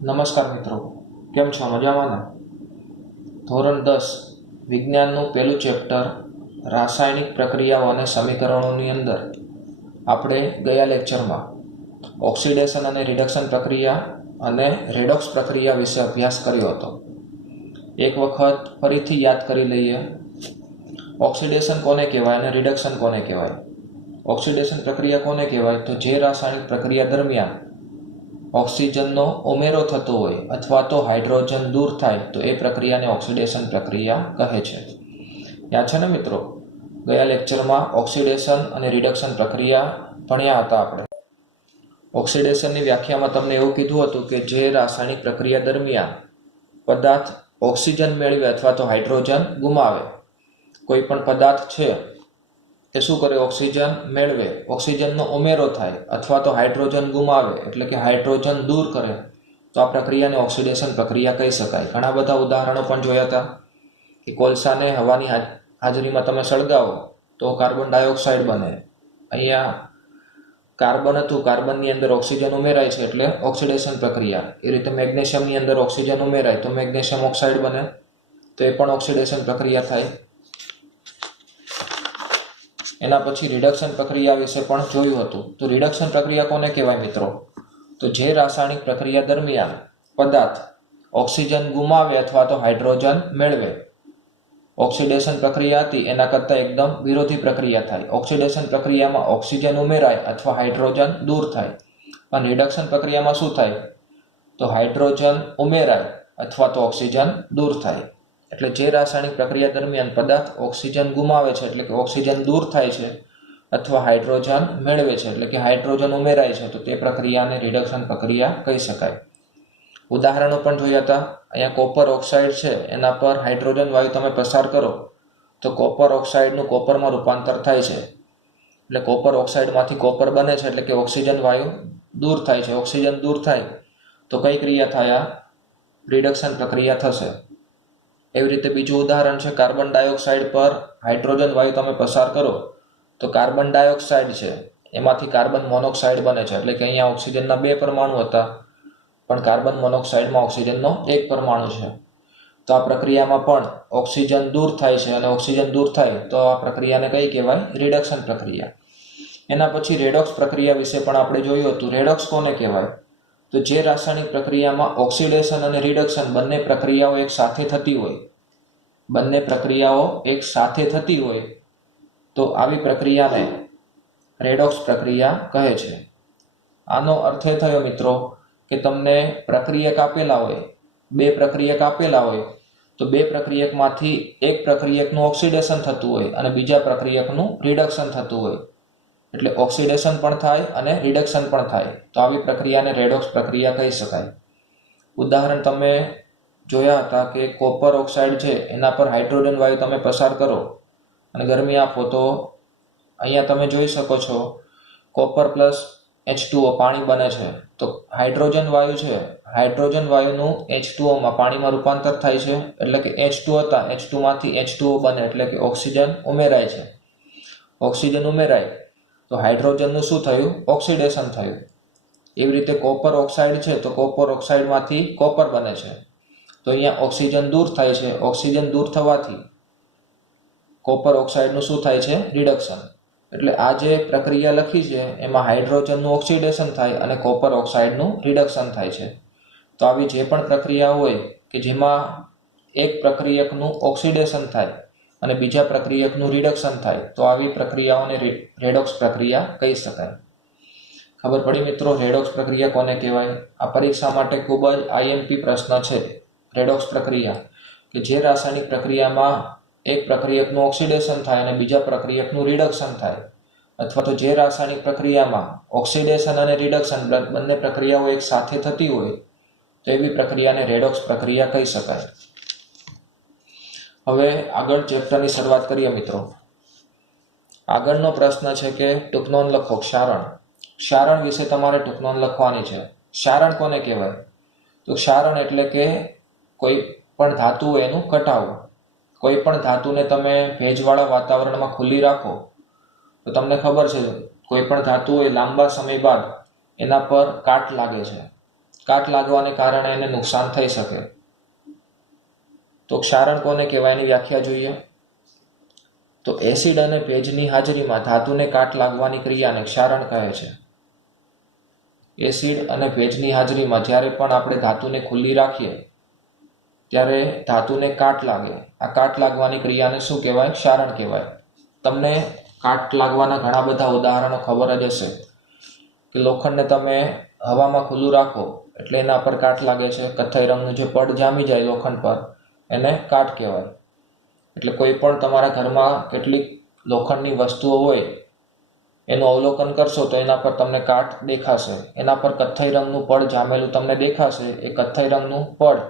નમસ્કાર મિત્રો, કેમ છો? મજામાં ને? ધોરણ 10 વિજ્ઞાનનું પહેલું ચેપ્ટર રાસાયણિક પ્રક્રિયાઓ અને સમીકરણોની અંદર આપણે ગયા લેક્ચરમાં ઓક્સિડેશન અને રિડક્શન પ્રક્રિયા અને રેડોક્સ પ્રક્રિયા વિશે અભ્યાસ કર્યો હતો. એક વખત ફરીથી યાદ કરી લઈએ. ઓક્સિડેશન કોને કહેવાય અને રિડક્શન કોને કહેવાય? ઓક્સિડેશન પ્રક્રિયા કોને કહેવાય? તો જે રાસાયણિક પ્રક્રિયા દરમિયાન ઓક્સિજનનો ઉમેરો થતો હોય અથવા તો હાઇડ્રોજન દૂર થાય તો એ પ્રક્રિયાને ઓક્સિડેશન પ્રક્રિયા કહે છે. યાદ છે ને મિત્રો? ગયા લેક્ચરમાં ઓક્સિડેશન અને રિડક્શન પ્રક્રિયા ભણ્યા હતા આપણે. ઓક્સિડેશનની વ્યાખ્યામાં તમને એવું કીધું હતું કે જે રાસાયણિક પ્રક્રિયા દરમિયાન પદાર્થ ઓક્સિજન મેળવે અથવા તો હાઇડ્રોજન ગુમાવે. કોઈ પણ પદાર્થ છે એ શું કરે? ઓક્સિજન મેળવે, ઓક્સિજનનો ઉમેરો થાય અથવા તો હાઇડ્રોજન ગુમાવે એટલે કે હાઇડ્રોજન દૂર કરે તો આ પ્રક્રિયાને ઓક્સિડેશન પ્રક્રિયા કહી શકાય. ઘણા બધા ઉદાહરણો પણ જોયા હતા કે કોલસાને હવાની હાજરીમાં તમે સળગાવો તો કાર્બન ડાયોક્સાઇડ બને. અહીંયા કાર્બન હતું, કાર્બનની અંદર ઓક્સિજન ઉમેરાય છે એટલે ઓક્સિડેશન પ્રક્રિયા. એ રીતે મેગ્નેશિયમની અંદર ઓક્સિજન ઉમેરાય તો મેગ્નેશિયમ ઓક્સાઇડ બને, તો એ પણ ઓક્સિડેશન પ્રક્રિયા થાય. એના પછી રિડક્શન પ્રક્રિયા વિશે પણ જોયું હતું. તો રિડક્શન પ્રક્રિયા કોને કહેવાય મિત્રો? તો જે રાસાયણિક પ્રક્રિયા દરમિયાન પદાર્થ ઓક્સિજન ગુમાવે અથવા તો હાઇડ્રોજન મેળવે. ઓક્સિડેશન પ્રક્રિયા હતી એના કરતાં એકદમ વિરોધી પ્રક્રિયા થાય. ઓક્સિડેશન પ્રક્રિયામાં ઓક્સિજન ઉમેરાય અથવા હાઇડ્રોજન દૂર થાય. અને રિડક્શન પ્રક્રિયામાં શું થાય? તો હાઇડ્રોજન ઉમેરાય અથવા તો ઓક્સિજન દૂર થાય. એટલે જે રાસાયણિક પ્રક્રિયા દરમિયાન પદાર્થ ઓક્સિજન ગુમાવે છે એટલે કે ઓક્સિજન દૂર થાય છે અથવા હાઇડ્રોજન મેળવે છે એટલે કે હાઇડ્રોજન ઉમેરાય છે તો તે પ્રક્રિયાને રિડક્શન પ્રક્રિયા કહી શકાય. ઉદાહરણો પણ જોયા હતા. અહીંયા કોપર ઓક્સાઇડ છે, એના પર હાઇડ્રોજન વાયુ તમે પસાર કરો તો કોપર ઓક્સાઇડનું કોપરમાં રૂપાંતર થાય છે. એટલે કોપર ઓક્સાઇડમાંથી કોપર બને છે એટલે કે ઓક્સિજન વાયુ દૂર થાય છે. ઓક્સિજન દૂર થાય તો કઈ ક્રિયા થાય? રિડક્શન પ્રક્રિયા થશે. એવી રીતે બીજું ઉદાહરણ છે, કાર્બન ડાયોક્સાઇડ પર હાઇડ્રોજન વાયુ તમે પસાર કરો તો કાર્બન ડાયોક્સાઇડ છે એમાંથી કાર્બન મોનોક્સાઇડ બને છે. એટલે કે અહીંયા ઓક્સિજનના 2 પરમાણુ હતા પણ કાર્બન મોનોક્સાઇડમાં ઓક્સિજનનો 1 પરમાણુ છે. તો આ પ્રક્રિયામાં પણ ઓક્સિજન દૂર થાય છે અને ઓક્સિજન દૂર થાય તો આ પ્રક્રિયાને કઈ કહેવાય? રિડક્શન પ્રક્રિયા. એના પછી રેડોક્સ પ્રક્રિયા વિશે પણ આપણે જોયું હતું. રેડોક્સ કોને કહેવાય? તો જે રાસાયણિક પ્રક્રિયામાં ઓક્સિડેશન અને રિડક્શન બંને પ્રક્રિયાઓ એક સાથે થતી હોય તો આવી પ્રક્રિયાને રેડોક્સ પ્રક્રિયા કહે છે. આનો અર્થ એ થયો મિત્રો કે તમને પ્રક્રિયક આપેલા હોય, 2 પ્રક્રિયક આપેલા હોય તો 2 પ્રક્રિયકમાંથી એક પ્રક્રિયકનું ઓક્સિડેશન થતું હોય અને બીજા પ્રક્રિયકનું રિડક્શન થતું હોય. એટલે ઓક્સિડેશન પણ થાય અને રિડક્શન પણ થાય તો આવી પ્રક્રિયાને રેડોક્સ પ્રક્રિયા કહી શકાય. ઉદાહરણ તમે જોયા હતા કે કોપર ઓક્સાઇડ છે એના પર હાઇડ્રોજન વાયુ તમે પસાર કરો અને ગરમી આપો તો અહીંયા તમે જોઈ શકો છો કોપર પ્લસ H2O પાણી બને છે. તો હાઇડ્રોજન વાયુ છે, હાઇડ્રોજન વાયુનું H2Oમાં પાણીમાં રૂપાંતર થાય છે એટલે કે H2 હતા, H2માંથી H2O બને એટલે કે ઓક્સિજન ઉમેરાય છે. ઓક્સિજન ઉમેરાય તો હાઇડ્રોજનનું શું થયું? ઓક્સિડેશન થયું. એવી રીતે કોપર ઓક્સાઇડ છે તો કોપર ઓક્સાઇડમાંથી કોપર બને છે. તો અહીંયા ઓક્સિજન દૂર થાય છે. ઓક્સિજન દૂર થવાથી કોપર ઓક્સાઇડનું શું થાય છે? રિડક્શન. એટલે આ જે પ્રક્રિયા લખી છે એમાં હાઇડ્રોજનનું ઓક્સિડેશન થાય અને કોપર ઓક્સાઇડનું રિડક્શન થાય છે. તો આવી જે પણ પ્રક્રિયા હોય કે જેમાં એક પ્રક્રિયકનું ઓક્સિડેશન થાય અને બીજા પ્રક્રિયકનું રિડક્શન થાય તો આવી પ્રક્રિયાઓને રેડોક્સ પ્રક્રિયા કહી શકાય. ખબર પડી મિત્રો રેડોક્સ પ્રક્રિયા કોને કહેવાય? આ પરીક્ષા માટે ખૂબ જ IMP પ્રશ્ન છે. રેડોક્સ પ્રક્રિયા કે જે રાસાયણિક પ્રક્રિયામાં એક પ્રક્રિયકનું ઓક્સિડેશન થાય અને બીજા પ્રક્રિયકનું રિડક્શન થાય, અથવા તો જે રાસાયણિક પ્રક્રિયામાં ઓક્સિડેશન અને રિડક્શન બંને પ્રક્રિયાઓ એક સાથે થતી હોય તો એવી પ્રક્રિયાને રેડોક્સ પ્રક્રિયા કહી શકાય. હવે આગળ ચેપ્ટરની શરૂઆત કરીએ મિત્રો. આગળનો પ્રશ્ન છે કે ટૂંકનોંધ લખો. ક્ષારણ વિશે તમારે ટૂંકનોંધ લખવાની છે. ક્ષારણ કોને કહેવાય? તો ક્ષારણ એટલે કે કોઈ પણ ધાતુ હોય એનું કટાવું. કોઈ પણ ધાતુને તમે ભેજવાળા વાતાવરણમાં ખુલ્લી રાખો તો તમને ખબર છે કોઈ પણ ધાતુ હોય લાંબા સમય બાદ એના પર કાટ લાગે છે. કાટ લાગવાને કારણે એને નુકસાન થઈ શકે. તો ક્ષારણ કોને કહેવાય એની વ્યાખ્યા જોઈએ. તો એસિડ અને ભેજની હાજરીમાં ધાતુને કાટ લાગવાની ક્રિયાને ક્ષારણ કહે છે. એસિડ અને ભેજની હાજરીમાં જ્યારે પણ આપણે ધાતુને ખુલ્લી રાખીએ ત્યારે ધાતુને કાટ લાગે. આ કાટ લાગવાની ક્રિયાને શું કહેવાય? ક્ષારણ કહેવાય. તમને કાટ લાગવાના ઘણા બધા ઉદાહરણો ખબર જ હશે કે લોખંડને તમે હવામાં ખુલ્લું રાખો એટલે એના પર કાટ લાગે છે. કથ્થઈ રંગનું જે પડ જામી જાય લોખંડ પર એને કાટ કહેવાય. એટલે કોઈ પણ તમારા ઘરમાં કેટલીક લોખંડની વસ્તુઓ હોય એનું અવલોકન કરશો તો એના પર તમને કાટ દેખાશે. એના પર કથ્થઈ રંગનું પડ જામેલું તમને દેખાશે. એ કથ્થઈ રંગનું પડ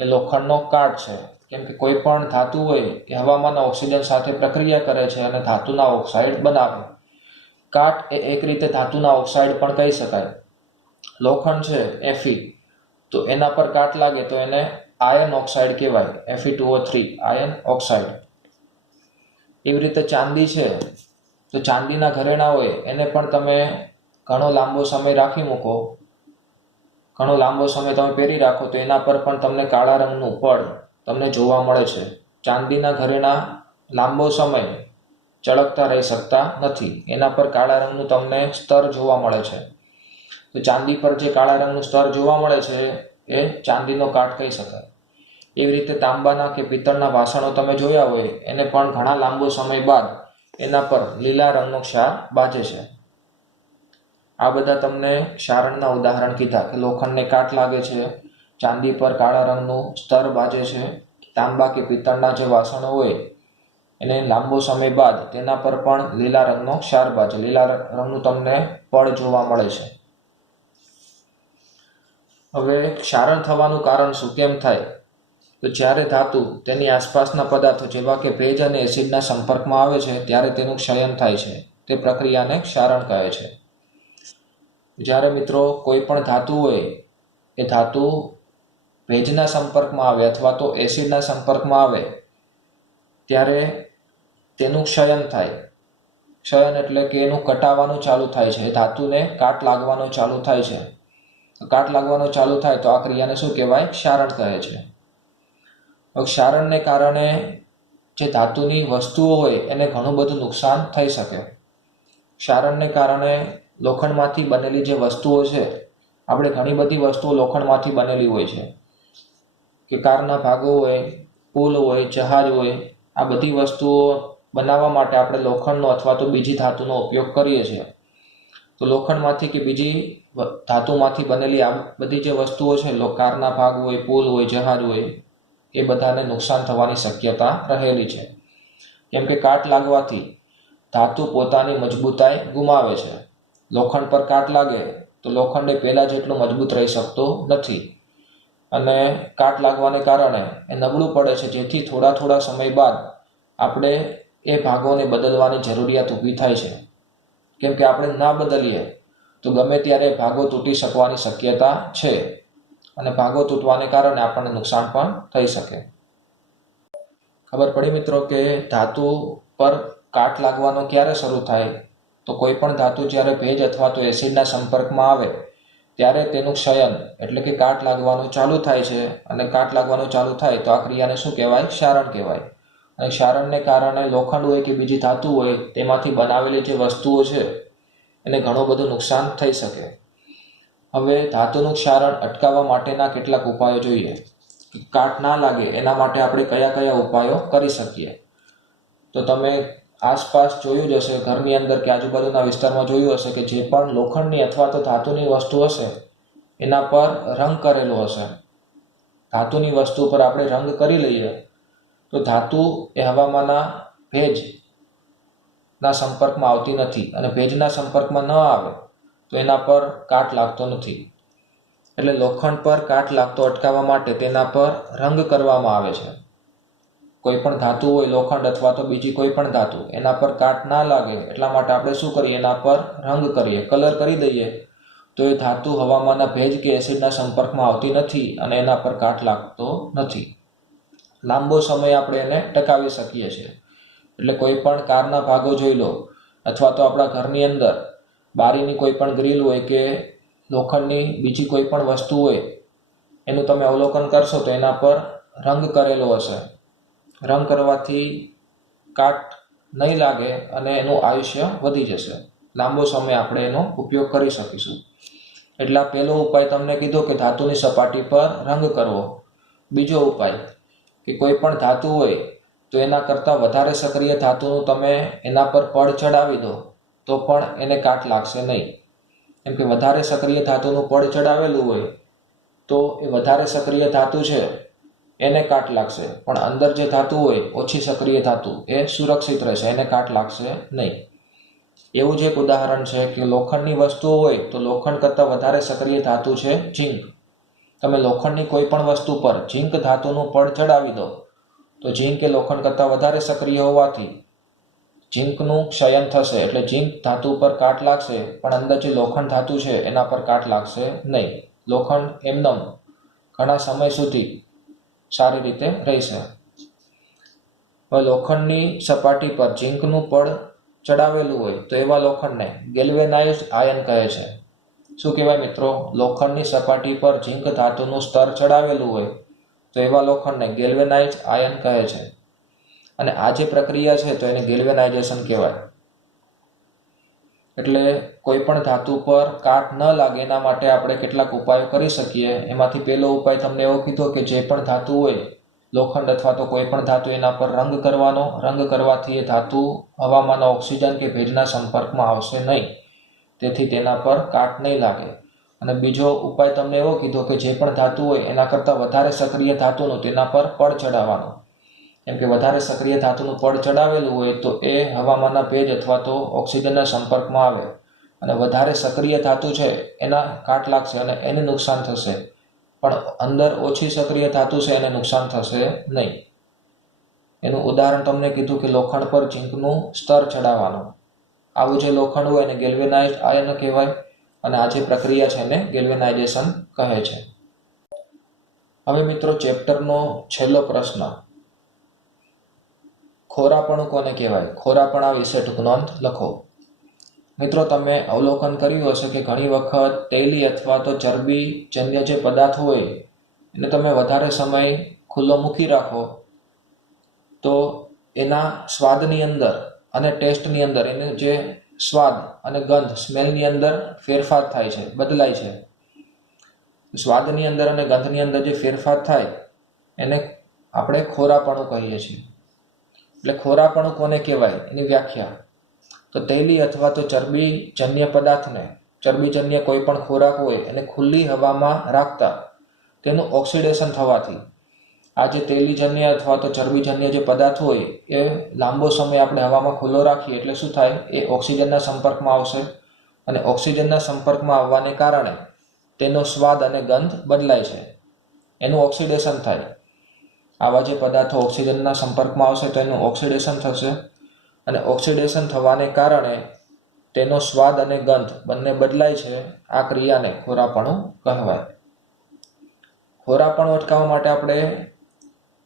એ લોખંડનો કાટ છે. કેમ કે કોઈ પણ ધાતુ હોય એ હવામાનના ઓક્સિજન સાથે પ્રક્રિયા કરે છે અને ધાતુના ઓક્સાઇડ બનાવે. કાટ એ એક રીતે ધાતુના ઓક્સાઇડ પણ કહી શકાય. લોખંડ છે Fe, તો એના પર કાટ લાગે તો એને આયન ઓક્સાઇડ કહેવાય. Fe2O3 ion oxide. એવી રીતે ચાંદી છે તો ચાંદીના ઘરેણા હોય એને પણ તમે ઘણો લાંબો સમય રાખી મૂકો, ઘણો લાંબો સમય તમે પહેરી રાખો તો એના પર પણ તમને કાળા રંગનું પડ તમને જોવા મળે છે. ચાંદીના ઘરેણા લાંબો સમય ચળકતા રહી શકતા નથી. એના પર કાળા રંગનું તમને સ્તર જોવા મળે છે. તો ચાંદી પર જે કાળા રંગનું સ્તર જોવા મળે છે એ ચાંદીનો કાટ કહી શકાય. એવી રીતે તાંબાના કે પિત્તળના વાસણો તમે જોયા હોય એને પણ ઘણા લાંબો સમય બાદ એના પર લીલા રંગનો ક્ષાર બાજે છે. આ બધા તમને ક્ષારણના ઉદાહરણ કીધા કે લોખંડને કાટ લાગે છે, ચાંદી પર કાળા રંગનું સ્તર બાજે છે, તાંબા કે પિત્તળના જે વાસણો હોય એને લાંબો સમય બાદ તેના પર પણ લીલા રંગનો ક્ષાર બાજે, લીલા રંગનું તમને પડ જોવા મળે છે. હવે ક્ષારણ થવાનું કારણ શું, કેમ થાય? તો જ્યારે ધાતુ તેની આસપાસના પદાર્થો જેવા કે ભેજ અને એસિડના સંપર્કમાં આવે છે ત્યારે તેનું ક્ષયન થાય છે. તે પ્રક્રિયાને ક્ષારણ કહે છે. જ્યારે મિત્રો કોઈ પણ ધાતુ હોય એ ધાતુ ભેજના સંપર્કમાં આવે અથવા તો એસિડના સંપર્કમાં આવે ત્યારે તેનું ક્ષયન થાય. ક્ષયન એટલે કે એનું કટાવાનું ચાલુ થાય છે. ધાતુને કાટ લાગવાનો ચાલુ થાય છે. કાટ લાગવાનો ચાલુ થાય તો આ ક્રિયાને શું કહેવાય? ક્ષારણ કહે છે. ક્ષારણને કારણે જે ધાતુની વસ્તુઓ હોય એને ઘણું બધું નુકસાન થઈ શકે. ક્ષારણને કારણે લોખંડમાંથી બનેલી જે વસ્તુઓ છે, આપણે ઘણી બધી વસ્તુઓ લોખંડમાંથી બનેલી હોય છે કે કારના ભાગો હોય, પુલ હોય, જહાજ હોય. આ બધી વસ્તુઓ બનાવવા માટે આપણે લોખંડનો અથવા તો બીજી ધાતુનો ઉપયોગ કરીએ છીએ. તો લોખંડમાંથી કે બીજી ધાતુમાંથી બનેલી આ બધી જે વસ્તુઓ છે, કારના ભાગ હોય, પુલ હોય, જહાજ હોય, એ બધાને નુકસાન થવાની શક્યતા રહેલી છે. કેમ કે કાટ લાગવાથી ધાતુ પોતાની મજબૂતાઈ ગુમાવે છે. લોખંડ પર કાટ લાગે તો લોખંડ એ પહેલાં જેટલું મજબૂત રહી શકતો નથી અને કાટ લાગવાને કારણે એ નબળું પડે છે, જેથી થોડા થોડા સમય બાદ આપણે એ ભાગોને બદલવાની જરૂરિયાત ઊભી થાય છે. કેમ કે આપણે ના બદલીએ તો ગમે ત્યારે ભાગો તૂટી શકવાની શક્યતા છે અને ભાગો તૂટવાને કારણે આપણને નુકસાન પણ થઈ શકે. ખબર પડી મિત્રો કે ધાતુ પર કાટ લાગવાનો ક્યારે શરૂ થાય? તો કોઈ પણ ધાતુ જ્યારે ભેજ અથવા તો એસિડના સંપર્કમાં આવે ત્યારે તેનું ક્ષયન એટલે કે કાટ લાગવાનું ચાલુ થાય છે. અને કાટ લાગવાનું ચાલુ થાય તો આ ક્રિયાને શું કહેવાય? ક્ષારણ કહેવાય. અને ક્ષારણને કારણે લોખંડ હોય કે બીજી ધાતુ હોય તેમાંથી બનાવેલી જે વસ્તુઓ છે એને ઘણું બધું નુકસાન થઈ શકે. હવે ધાતુનું ક્ષારણ અટકાવવા માટેના કેટલાક ઉપાયો જોઈએ. કાટ ના લાગે એના માટે આપણે કયા કયા ઉપાયો કરી શકીએ? તો તમે આસપાસ જોયું જ હશે, ઘરની અંદર કે આજુબાજુના વિસ્તારમાં જોયું હશે કે જે પણ લોખંડની અથવા તો ધાતુની વસ્તુ હશે એના પર રંગ કરેલો હશે. ધાતુની વસ્તુ પર આપણે રંગ કરી લઈએ તો ધાતુ એ હવામાંના ભેજના સંપર્કમાં આવતી નથી અને ભેજના સંપર્કમાં ન આવે તો એના પર કાટ લાગતો નથી. એટલે લોખંડ પર કાટ લાગતો અટકાવવા માટે તેના પર રંગ કરવામાં આવે છે. કોઈ પણ ધાતુ હોય, લોખંડ અથવા તો બીજી કોઈ પણ ધાતુ, એના પર કાટ ના લાગે એટલા માટે આપણે શું કરીએ? એના પર રંગ કરીએ, કલર કરી દઈએ તો એ ધાતુ હવામાંના ભેજ કે એસિડના સંપર્કમાં આવતી નથી અને એના પર કાટ લાગતો નથી. લાંબો સમય આપણે એને ટકાવી શકીએ છીએ. એટલે કોઈ પણ કારના ભાગો જોઈ લો અથવા તો આપણા ઘરની અંદર બારીની કોઈ પણ ગ્રીલ હોય કે લોખંડની બીજી કોઈ પણ વસ્તુ હોય એનું તમે અવલોકન કરશો તો એના પર રંગ કરેલો હશે. રંગ કરવાથી કાટ નહીં લાગે અને એનું આયુષ્ય વધી જશે. લાંબો સમય આપણે એનો ઉપયોગ કરી શકીશું. એટલે આ પહેલો ઉપાય તમને કીધો કે ધાતુની સપાટી પર રંગ કરવો. બીજો ઉપાય કે કોઈ પણ ધાતુ હોય તો એના કરતાં વધારે સક્રિય ધાતુનું તમે એના પર પડ ચડાવી દો તો પણ એને કાટ લાગશે નહીં. કેમ કે વધારે સક્રિય ધાતુનું પડ ચડાવેલું હોય તો એ વધારે સક્રિય ધાતુ છે એને કાટ લાગશે, પણ અંદર જે ધાતુ હોય ઓછી સક્રિય ધાતુ એ સુરક્ષિત રહેશે, એને કાટ લાગશે નહીં. એવું જ એક ઉદાહરણ છે કે લોખંડની વસ્તુઓ હોય તો લોખંડ કરતાં વધારે સક્રિય ધાતુ છે ઝીંક. તમે લોખંડની કોઈ પણ વસ્તુ પર ઝીંક ધાતુનું પડ ચડાવી દો તો ઝીંક એ લોખંડ કરતાં વધારે સક્રિય હોવાથી ઝીંકનું ક્ષયન થશે, એટલે ઝીંક ધાતુ પર કાટ લાગશે પણ અંદર જે લોખંડ ધાતુ છે એના પર કાટ લાગશે નહીં. લોખંડ એમનેમ ઘણા સમય સુધી સારી રીતે રહેશે. હવે લોખંડની સપાટી પર ઝીંકનું પડ ચડાવેલું હોય તો એવા લોખંડને ગેલ્વેનાઇઝ્ડ આયન કહે છે. શું કહેવાય મિત્રો? લોખંડની સપાટી પર ઝીંક ધાતુનું સ્તર ચડાવેલું હોય તો એવા લોખંડને ગેલ્વેનાઇઝ્ડ આયન કહે છે. અને આ જે પ્રક્રિયા છે તો એને ગેલ્વેનાઇઝેશન કહેવાય. એટલે કોઈ પણ ધાતુ પર કાટ ન લાગે એના માટે આપણે કેટલાક ઉપાયો કરી શકીએ. એમાંથી પહેલો ઉપાય તમને એવો કીધો કે જે પણ ધાતુ હોય, લોખંડ અથવા તો કોઈ પણ ધાતુ, એના પર રંગ કરવાનો. રંગ કરવાથી એ ધાતુ હવામાંના ઓક્સિજન કે ભેજના સંપર્કમાં આવશે નહીં, તેથી તેના પર કાટ નહીં લાગે. અને બીજો ઉપાય તમને એવો કીધો કે જે પણ ધાતુ હોય એના કરતાં વધારે સક્રિય ધાતુનું તેના પર પડ ચડાવવાનું. કેમ કે વધારે સક્રિય ધાતુનું પડ ચડાવેલું હોય તો એ હવામાંના ભેજ અથવા તો ઓક્સિજનના સંપર્કમાં આવે અને વધારે સક્રિય ધાતુ છે એના કાટ લાગશે અને એને નુકસાન થશે, પણ અંદર ઓછી સક્રિય ધાતુ છે એને નુકસાન થશે નહીં. એનું ઉદાહરણ તમને કીધું કે લોખંડ પર ઝીંકનું સ્તર ચડાવવાનું. આવું જે લોખંડ હોય એને ગેલ્વેનાઇઝ્ડ આયન કહેવાય અને આ જે પ્રક્રિયા છે એને ગેલ્વેનાઇઝેશન કહે છે. હવે મિત્રો ચેપ્ટરનો છેલ્લો પ્રશ્ન, ખોરાપણું કોને કહેવાય? ખોરાપણા વિશે ટૂંક નોંધ લખો. મિત્રો તમે અવલોકન કર્યું હશે કે ઘણી વખત તેલી અથવા તો ચરબીજન્ય જે પદાર્થ હોય એને તમે વધારે સમય ખુલ્લો મૂકી રાખો તો એના સ્વાદની અંદર અને ટેસ્ટની અંદર, એને જે સ્વાદ અને ગંધ, સ્મેલની અંદર ફેરફાર થાય છે, બદલાય છે. સ્વાદની અંદર અને ગંધની અંદર જે ફેરફાર થાય એને આપણે ખોરાપણું કહીએ છીએ. એટલે ખોરાપણું કોને કહેવાય એની વ્યાખ્યા, તો તેલી અથવા તો ચરબીજન્ય પદાર્થને, ચરબીજન્ય કોઈ પણ ખોરાક હોય એને ખુલ્લી હવામાં રાખતા તેનું ઓક્સિડેશન થવાથી, આ જે તેલીજન્ય અથવા તો ચરબીજન્ય જે પદાર્થ હોય એ લાંબો સમય આપણે હવામાં ખુલ્લો રાખીએ એટલે શું થાય? એ ઓક્સિજનના સંપર્કમાં આવશે અને ઓક્સિજનના સંપર્કમાં આવવાને કારણે તેનો સ્વાદ અને ગંધ બદલાય છે, એનું ઓક્સિડેશન થાય. આવા જે પદાર્થો ઓક્સિજનના સંપર્કમાં આવશે તો એનું ઓક્સિડેશન થશે અને ઓક્સિડેશન થવાને કારણે તેનો સ્વાદ અને ગંધ બંને બદલાય છે. આ ક્રિયાને ખોરાપણું કહેવાય. ખોરાપણું અટકાવવા માટે આપણે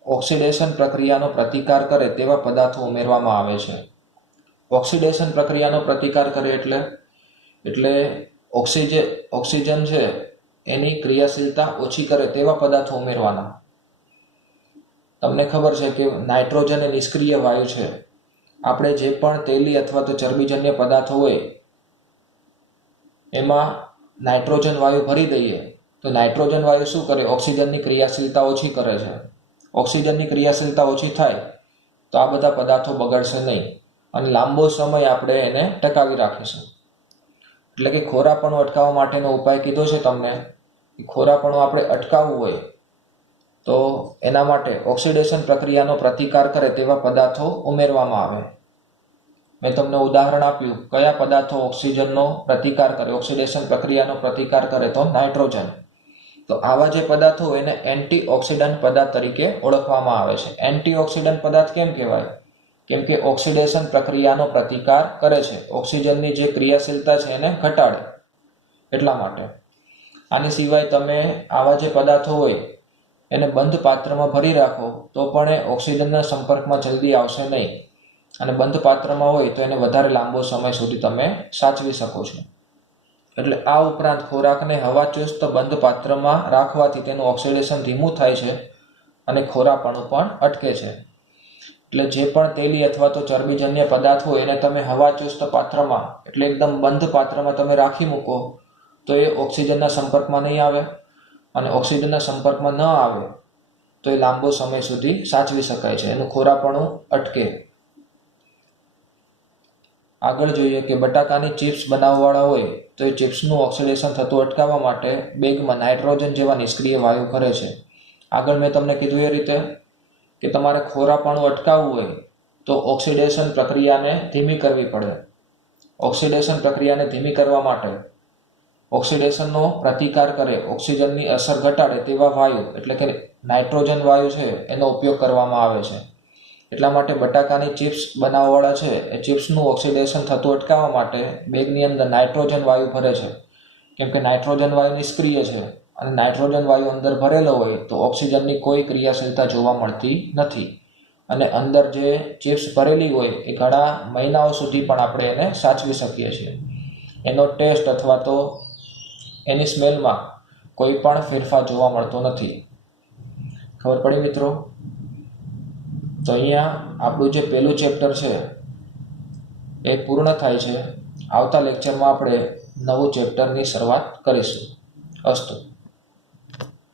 ઓક્સિડેશન પ્રક્રિયાનો પ્રતિકાર કરે તેવા પદાર્થો ઉમેરવામાં આવે છે. ઓક્સિડેશન પ્રક્રિયાનો પ્રતિકાર કરે એટલે ઓક્સિજન છે એની ક્રિયાશીલતા ઓછી કરે તેવા પદાર્થો ઉમેરવાના. તમને ખબર છે કે નાઇટ્રોજન એ નિષ્ક્રિય વાયુ છે. આપણે જે પણ તેલી અથવા તો ચરબીજન્ય પદાર્થો હોય એમાં નાઇટ્રોજન વાયુ ભરી દઈએ તો નાઇટ્રોજન વાયુ શું કરે? ઓક્સિજનની ક્રિયાશીલતા ઓછી કરે છે. ઓક્સિજનની ક્રિયાશીલતા ઓછી થાય તો આ બધા પદાર્થો બગડશે નહીં અને લાંબો સમય આપણે એને ટકાવી રાખીશું. એટલે કે ખોરાપણું અટકાવવા માટેનો ઉપાય કીધો છે તમને. ખોરાપણું આપણે અટકાવવું હોય તો એના માટે ઓક્સિડેશન પ્રક્રિયાનો પ્રતિકાર કરે તેવા પદાર્થો ઉમેરવામાં આવે. મેં તમને ઉદાહરણ આપ્યું કયા પદાર્થો ઓક્સિજનનો પ્રતિકાર કરે, ઓક્સિડેશન પ્રક્રિયાનો પ્રતિકાર કરે, તો નાઇટ્રોજન. તો આવા જે પદાર્થો એને એન્ટીઓક્સિડન્ટ પદાર્થ તરીકે ઓળખવામાં આવે છે. એન્ટીઓક્સિડન્ટ પદાર્થ કેમ કહેવાય? કેમ કે ઓક્સિડેશન પ્રક્રિયાનો પ્રતિકાર કરે છે, ઓક્સિજનની જે ક્રિયાશીલતા છે એને ઘટાડે એટલા માટે. આની સિવાય તમે આવા જે પદાર્થો હોય એને બંધ પાત્રમાં ભરી રાખો તો પણ એ ઓક્સિજનના સંપર્કમાં જલ્દી આવશે નહીં અને બંધ પાત્રમાં હોય તો એને વધારે લાંબો સમય સુધી તમે સાચવી શકો છો. એટલે આ ઉપરાંત ખોરાકને હવાચુસ્ત બંધ પાત્રમાં રાખવાથી તેનું ઓક્સિડેશન ધીમું થાય છે અને ખોરાપણું પણ અટકે છે. એટલે જે પણ તેલી અથવા તો ચરબીજન્ય પદાર્થ હોય એને તમે હવાચુસ્ત પાત્રમાં એટલે એકદમ બંધ પાત્રમાં તમે રાખી મૂકો તો એ ઓક્સિજનના સંપર્કમાં નહીં આવે, અને ઓક્સિજનના સંપર્કમાં ન આવે તો એ લાંબો સમય સુધી સાચવી શકાય છે, એનું ખોરાપણું અટકે. આગળ જોઈએ કે બટાકાની ચિપ્સ બનાવવાવાળા હોય તો એ ચિપ્સનું ઓક્સિડેશન થતું અટકાવવા માટે બેગમાં નાઇટ્રોજન જેવા નિષ્ક્રિય વાયુ કરે છે. આગળ મેં તમને કીધું એ રીતે કે તમારે ખોરાપણું અટકાવવું હોય તો ઓક્સિડેશન પ્રક્રિયાને ધીમી કરવી પડે. ઓક્સિડેશન પ્રક્રિયાને ધીમી કરવા માટે ઓક્સિડેશનનો પ્રતિકાર કરે, ઓક્સિજનની અસર ઘટાડે તેવા વાયુ એટલે કે નાઇટ્રોજન વાયુ છે એનો ઉપયોગ કરવામાં આવે છે. એટલા માટે બટાકાની ચિપ્સ બનાવવાવાળા છે એ ચિપ્સનું ઓક્સિડેશન થતું અટકાવવા માટે બેગની અંદર નાઇટ્રોજન વાયુ ભરે છે. કેમ કે નાઇટ્રોજન વાયુ નિષ્ક્રિય છે અને નાઇટ્રોજન વાયુ અંદર ભરેલો હોય તો ઓક્સિજનની કોઈ ક્રિયાશીલતા જોવા મળતી નથી, અને અંદર જે ચિપ્સ ભરેલી હોય એ ઘણા મહિનાઓ સુધી પણ આપણે એને સાચવી શકીએ છીએ. એનો ટેસ્ટ અથવા તો એની સ્મેલમાં કોઈ પણ ફેરફાર જોવા મળતો નથી. ખબર પડી મિત્રો? તો અહીંયા આપણું જે પહેલું ચેપ્ટર છે એ પૂર્ણ થાય છે. આવતા લેક્ચરમાં આપણે નવું ચેપ્ટરની શરૂઆત કરીશું. અસ્તુ.